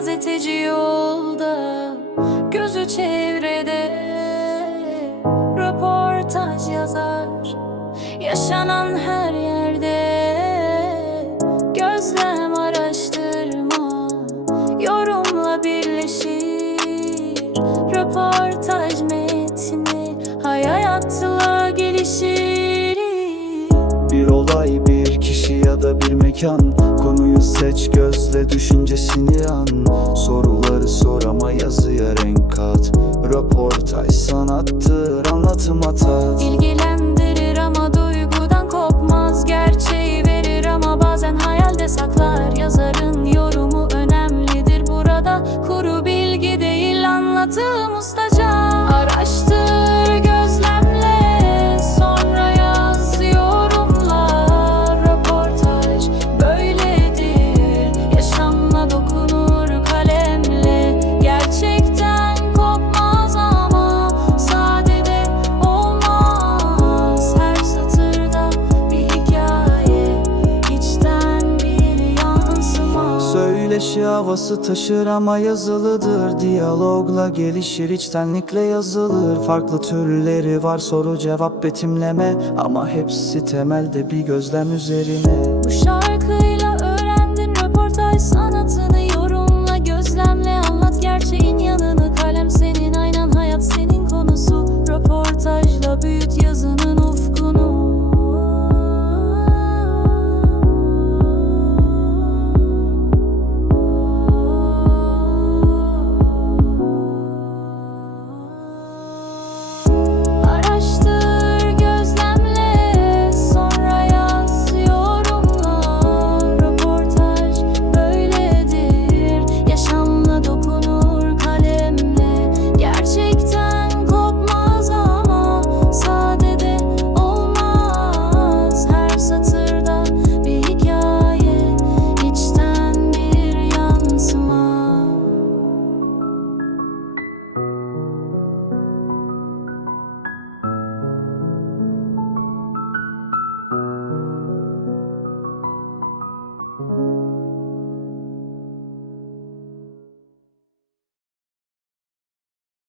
gazeteci yolda Gözü çevrede. Röportaj yazar Yaşanan her yerde. Gözlem araştırma Yorumla birleşir. Röportaj metni Hayatla gelişir. Bir olay, bir kişi ya da bir mekan. Konuyu seç gözle Röportaj sanattır anlatım atat İlgilendirir ama duygudan kopmaz Gerçeği verir ama bazen hayalde saklar. Yazarın yorumu önemlidir. Burada Kuru bilgi değil anlatım ustaca Söyleşi havası taşır ama yazılıdır. Diyalogla gelişir içtenlikle yazılır. Farklı türleri var soru cevap betimleme. Ama hepsi temelde bir gözlem üzerine. Bu